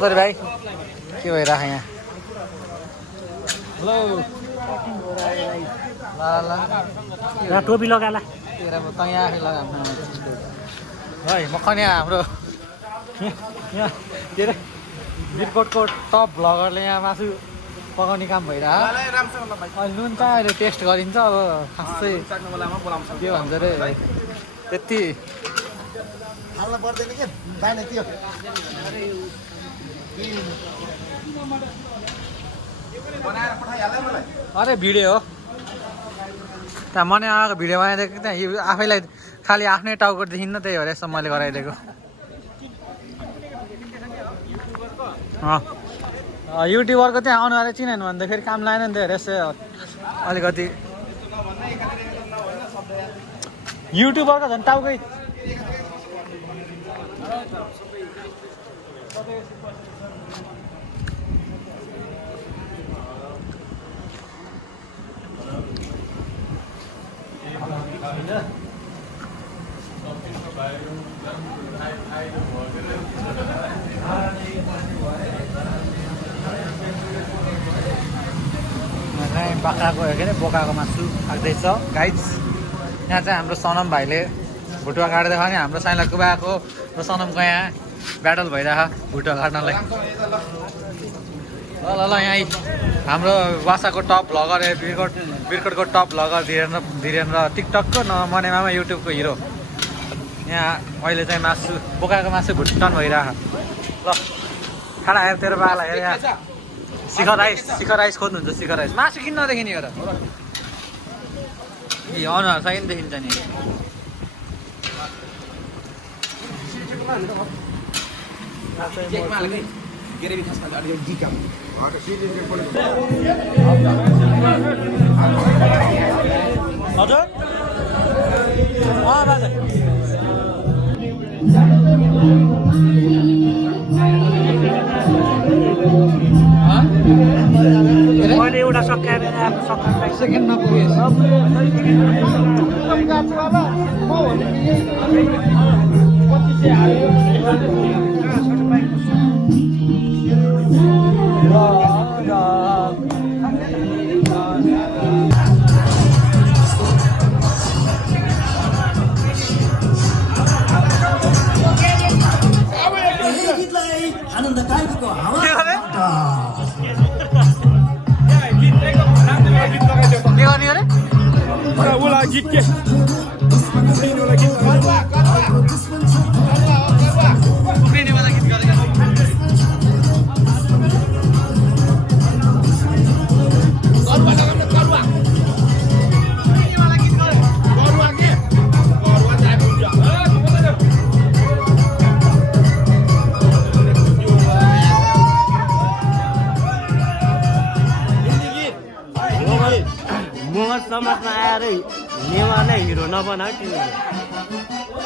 अरे भाइ के भइरहेको यहाँ हेलो ल टोपी लगाला तेरा त यहाँ आफै लगाम है मखन यहाँ हाम्रो यहाँ के अरे बिरकोटको टप भ्लगरले यहाँ मासु पकाउने काम भइरहेको अहिले नुन त अहिले टेस्ट गरिन्छ अब खासै के भन्छ अरे त्यति हाल्न पर्दैन के बाने त्यो बनाएर पठाइहाल्दै मलाई अरे भिडियो हो त्यहाँ मनै आएको भिडियो बनाइदिएको त्यहाँ आफैलाई खालि आफ्नै टाउको देखिन्न त्यही भएर यसो मैले गराइदिएको युट्युबरको त्यहाँ अनुहारै चिनेन भने त फेरि काम लागेन नि त्यही भएर यसो अलिकति युट्युबरको झन् टाउकै बाख्राको के अरे बोकाको मासु आउँदैछ गाइड्स यहाँ चाहिँ हाम्रो सनम भाइले भुटुवा काट्दै खाने हाम्रो साइला कुबाको र सनमको यहाँ ब्याटल भइरहेको भुटुवा काट्नलाई ल ल ल यहाँ हाम्रो वासाको टप भ्लगर बिरकोटको टप भ्लगर धीरेन्द्र टिकटकको मनेमामा युट्युबको हिरो यहाँ अहिले चाहिँ मासु बोकाको मासु भुटन भइरहेको ल खाना हेर तेरो बाला हेर यहाँ शिखर राइस खोज्नुहुन्छ शिखर राइस मासु किन नदेखिने हो र ए अनुहार चाहिँ नि देखिन्छ नि हजुर बाजा मैले एउटा सकाएर सेकेन्डमा पुगेँ आनन्ददायकको हावा के गर्ने अरे उला गीत के उफ्रिनेवाला गीत गरेका मगर समाजमा आएर नेवालाई हिरो नबनाऊ तिमीले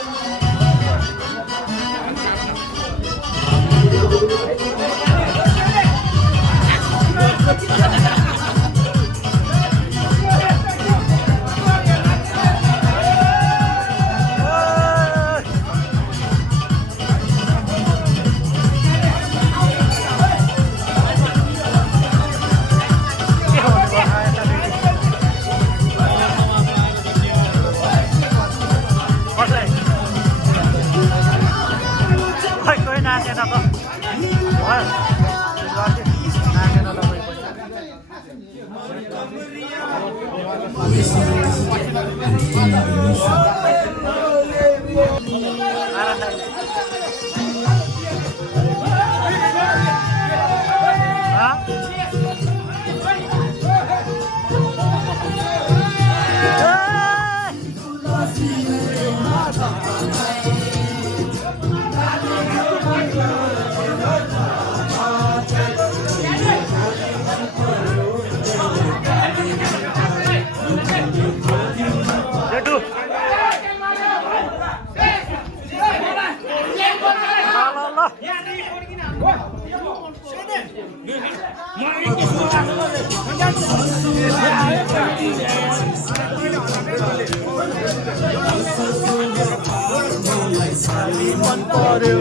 मन पर्यो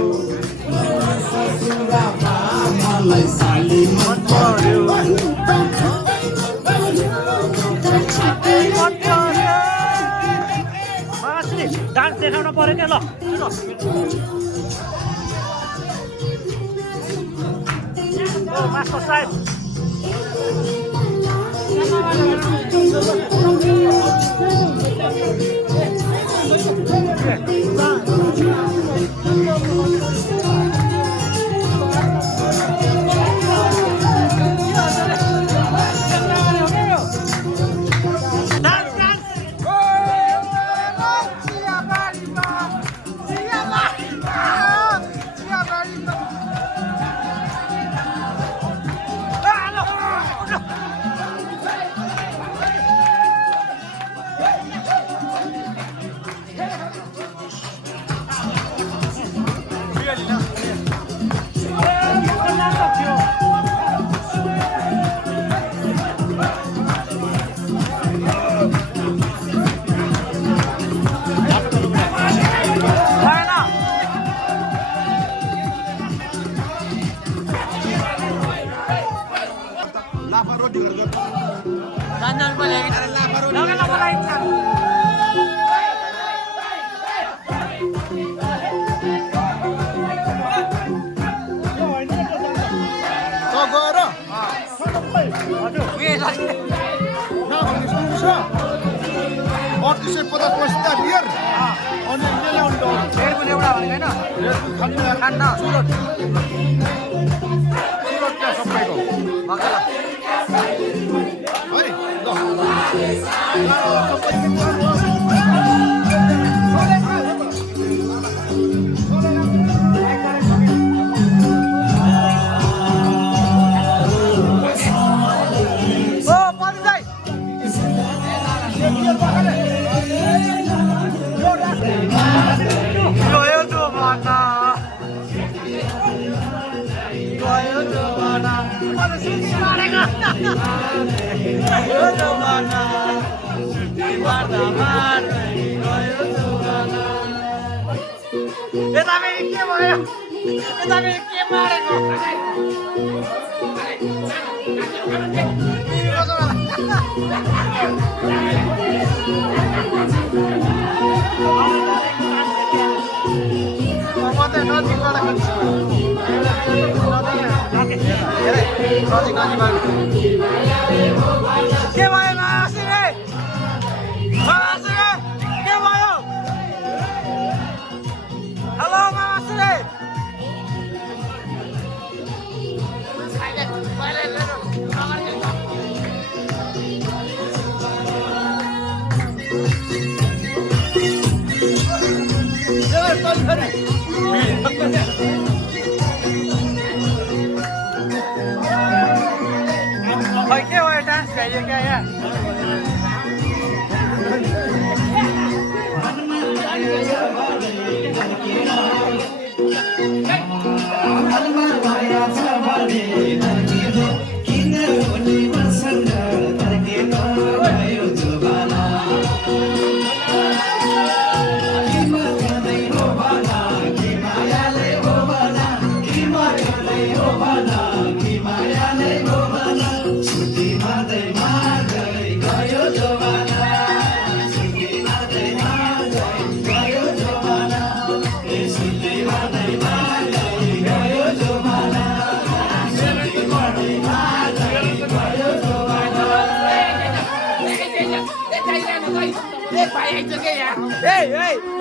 डान्स देखाउन पर्यो क्या ल मास्टर साहेब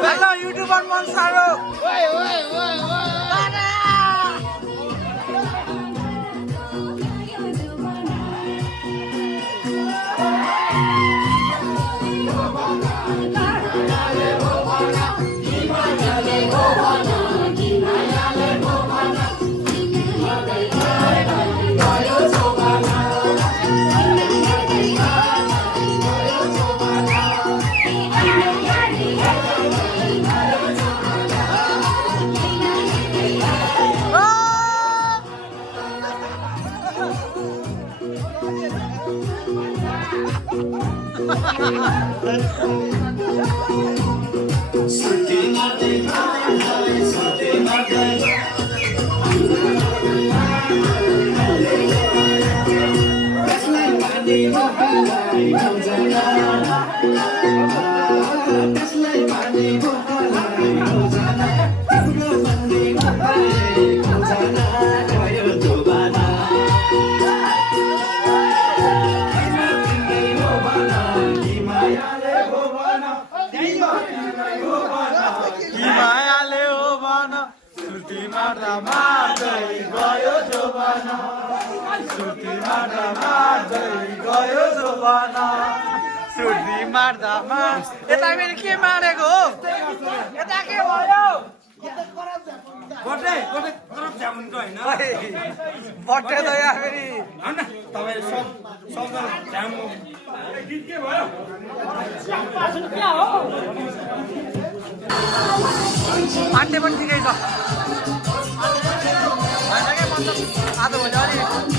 Hello, YouTuber Monsaro. Oi, oi, oi, oi. मायाले हो भन सुर्ती मार्दा मार्दै गयो जोबान सुर्ती मार्दा मार्दै गयो जोबान सुर्ती मार्दा यता मेरो के मारेको हो यता के भयो बर्थडे तरफ जामुनको होइन बर्थडे त यहाँ फेरि तपाईँ सब जामु गीत के भयो आन्टे पनि ठिकै छ होइन क्या मतलब आज भोलि अलिक